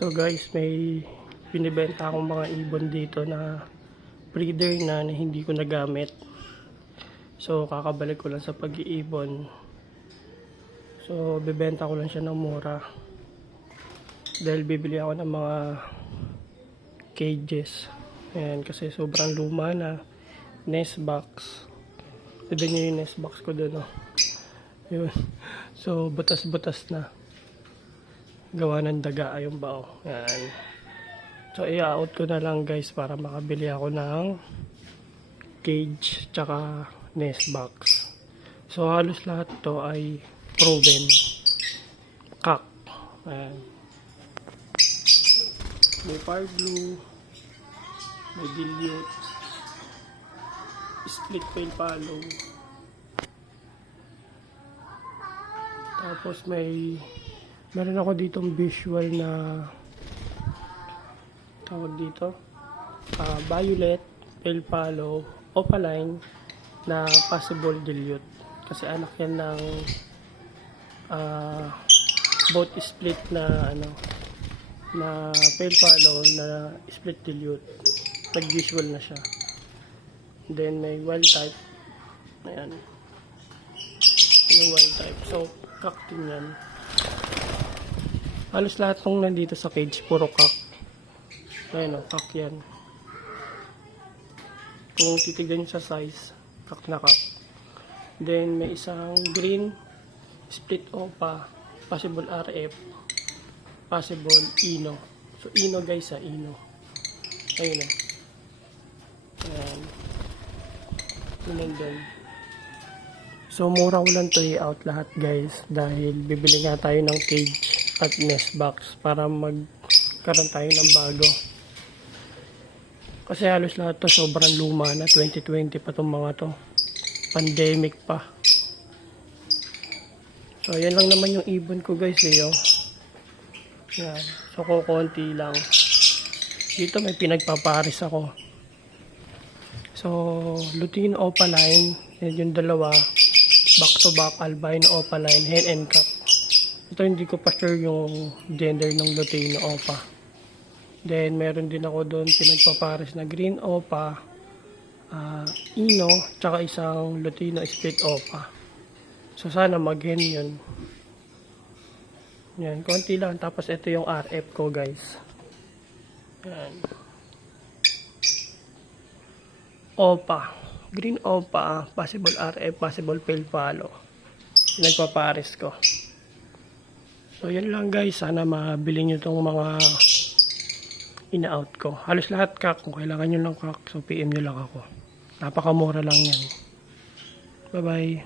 So guys, may binibenta akong mga ibon dito na breeder na hindi ko nagamit. So kakabalik ko lang sa pag-iibon. So bibenta ko lang siya ng mura. Dahil bibili ako ng mga cages. Ayan, kasi sobrang luma na. Nest box. Tignan nyo yung nest box ko doon. Oh. Yun. So butas-butas na. Gawa ng daga yung bao. Yan. So i-out ko na lang guys para makabili ako ng cage tsaka nest box. So halos lahat to ay proven cock. Ayan. May fire blue, may dilute, split tail palo, tapos meron ako ditong visual na tawag dito violet, pale palo, opaline na possible dilute kasi anak yan ng both split na na pale palo na split dilute. Nag visual na siya. Then may wild type. Ayan, yung wild type. So cock din yan. Halos lahat ng nandito sa cage, puro cock. Ayun o, cock yan. Kung titignan nyo sa size, cock na cock. Then, may isang green, split opa, possible RF, possible Ino. So, Ino guys Ino. Ayun o. Ayan. Yun din. So, mura ko lang to i-out lahat guys. Dahil bibili nga tayo ng cage at nest box para magkaroon tayo ng bago kasi halos lahat to sobrang luma na. 2020 pa itong mga to, pandemic pa. So yan lang naman yung ibon ko guys yan. So kukunti lang dito. May pinagpaparis ako. So Lutino Opaline, yan yung dalawa, back to back albino Opaline, hen and cock. Ito hindi ko pa sure yung gender ng Lutino Opa. Then meron din ako doon pinagpapares na green Opa, Ino, tsaka isang Lutino split Opa. So sana mag-hen yun. Yan, konti lang. Tapos ito yung RF ko guys. Yan. Opa. Green Opa, possible RF, possible pale palo. Pinagpapares ko. So yan lang guys, sana mabili nyo itong mga ina-out ko. Halos lahat cock, kung kailangan nyo ng cock, so PM nyo lang ako. Napakamura lang yan. Bye bye.